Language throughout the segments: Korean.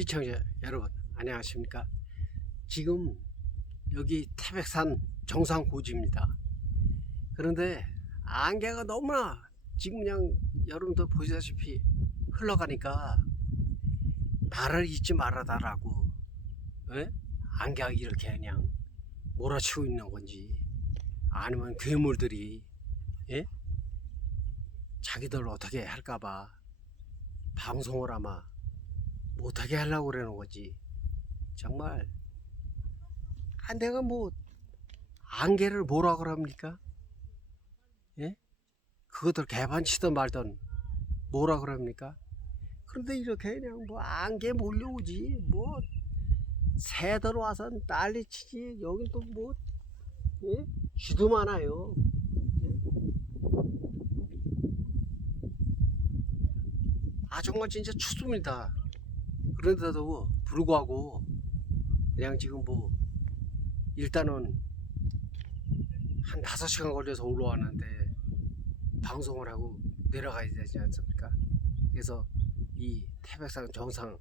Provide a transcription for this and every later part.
시청자 여러분 안녕하십니까 지금 여기 태백산 정상 고지입니다 그런데 안개가 너무나 지금 그냥 여러분도 보시다시피 흘러가니까 나를 잊지 말아다라고 예? 안개가 이렇게 그냥 몰아치고 있는 건지 아니면 괴물들이 예? 자기들 어떻게 할까봐 방송을 아마 못하게 하려고 그러는 거지. 정말 아, 내가 뭐 안개를 뭐라 그럽니까? 예? 그것들 개반치든 말든 뭐라 그럽니까? 그런데 이렇게 그냥 뭐 안개 몰려오지 뭐 새들 와서 난리 치지 여기 또뭐 예? 쥐도 많아요. 아 정말 진짜 춥습니다. 그런데도 불구하고 그냥 지금 뭐 일단은 한 다섯 시간 걸려서 올라왔는데 방송을 하고 내려가야 되지 않습니까? 그래서 이 태백산 정상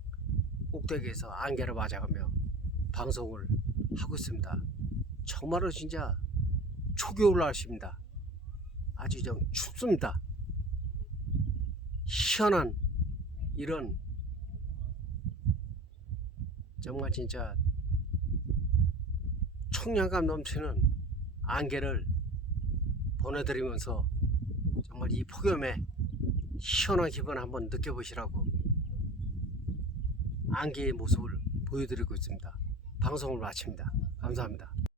꼭대기에서 안개를 맞아가며 방송을 하고 있습니다. 정말로 진짜 초겨울 날씨입니다. 아주 좀 춥습니다. 시원한 이런 정말 진짜 청량감 넘치는 안개를 보내드리면서 정말 이 폭염에 시원한 기분 한번 느껴보시라고 안개의 모습을 보여드리고 있습니다. 방송을 마칩니다. 감사합니다.